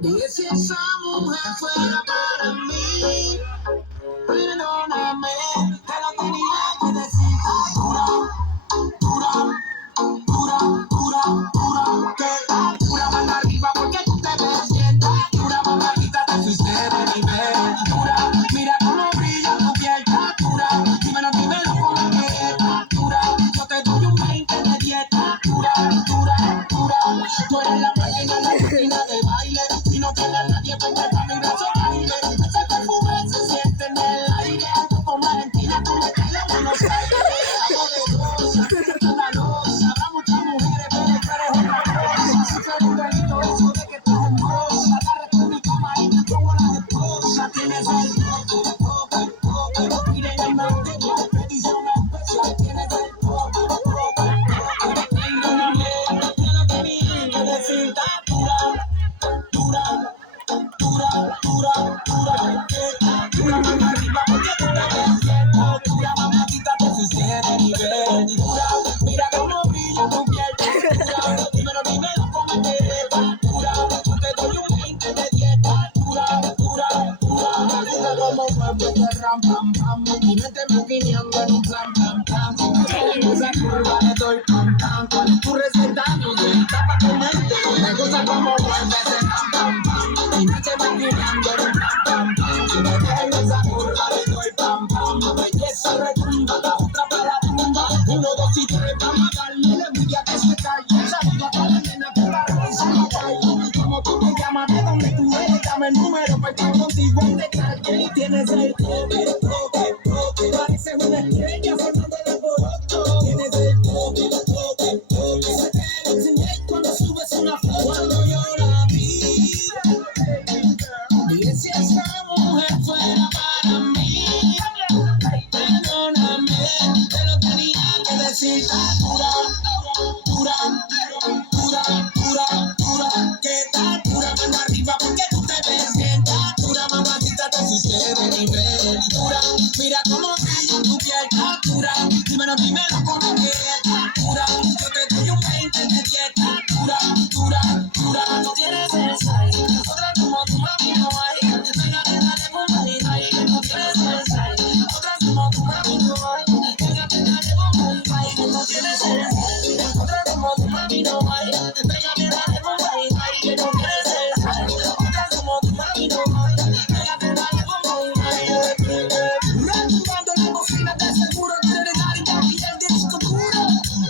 Dile si esa mujer fuera para mí, perdóname, te lo tenía que decir. Dura, dura, dura, dura, dura, que la dura manda arriba porque tú te ves bien. Dura, mamadita, te fuiste de nivel. Dura, mira cómo brilla tu piel. Dura, dímelo con la que dura. Yo te doy un 20 de dieta. Dura, dura, dura. Tú eres la máquina de baile. Y no tienes a nadie para que mi brazo baile. Ese perfume se siente en el aire. Con Valentina, tú me traes a Buenos Aires. Poderosa, escandalosa. Habrá muchas mujeres, pero tú eres otra cosa. Si tú eres un delito, eso de que estás hermosa. Agárrate en mi cama y te pongo a las esposas. Tienes el toque. Mire el amante, petición especial. Tienes el toque. Perdóname, te lo tenía que decir. Dura, dura, dura, dura, dura. Dura, manda arriba porque tú te ves bien. Dura, mamadita, te fuiste de nivel. Dura, mira cómo brilla tu piel. Dura, dímelo con la que dura. Yo te doy un 20 de dieta. Dura, dura, dura. Dura como mueve que ram, pam, pam. Mi mente maquineando en un plan, pam, pam. En esa curva le doy pam, pam. ¿Cuál es tu receta? No sé, está pa' comerte. Me gusta como mueve ese ram, pam, pam. Mi mente maquineando en un plan, pam, pam. Si me ves en esa curva le doy pam, pam. La belleza retumba, la otra para tumba. 1, 2 y 3, vamos a darle la envidia que se calle. Saluda a la nena que la risa la calle. Como tú te llamas, de donde tú eres, dame el número para estar contigo en detalle. Y tienes el toque, toque, toque. Pareces una estrella formando el alboroto. Tienes el toque, toque, toque. Se te lo enseñé cuando subes una foto. Cuando yo la vi, dile si esa mujer fuera para mí. Perdóname, te lo tenía que decir. Dura, dura, dura, dura, dura, que está dura, mano arriba porque tú te ves bien. Dura, mamadita, te fuiste de nivel. Dura, mira cómo brilla tu piel. Dura, dímelo con la que dura. Yo te doy un 20 de dieta. Dura, dura, dura, no tienes el size. Otra como tu mami no hay. Venga, dale con baila y no tienes el size. Otra como tu mami no hay. Venga, dale con baila y no tienes el size. Otra como tu mami no hay. Venga, dale con baila y no tienes el size. Otra como tu mami no hay. Venga, dale con baila y no tienes el size. Retumbando la bocina de seguro. Tiene la y el disco duro.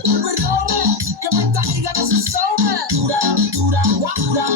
Perdone, que me está ligando ese sound. Dura, dura, dura.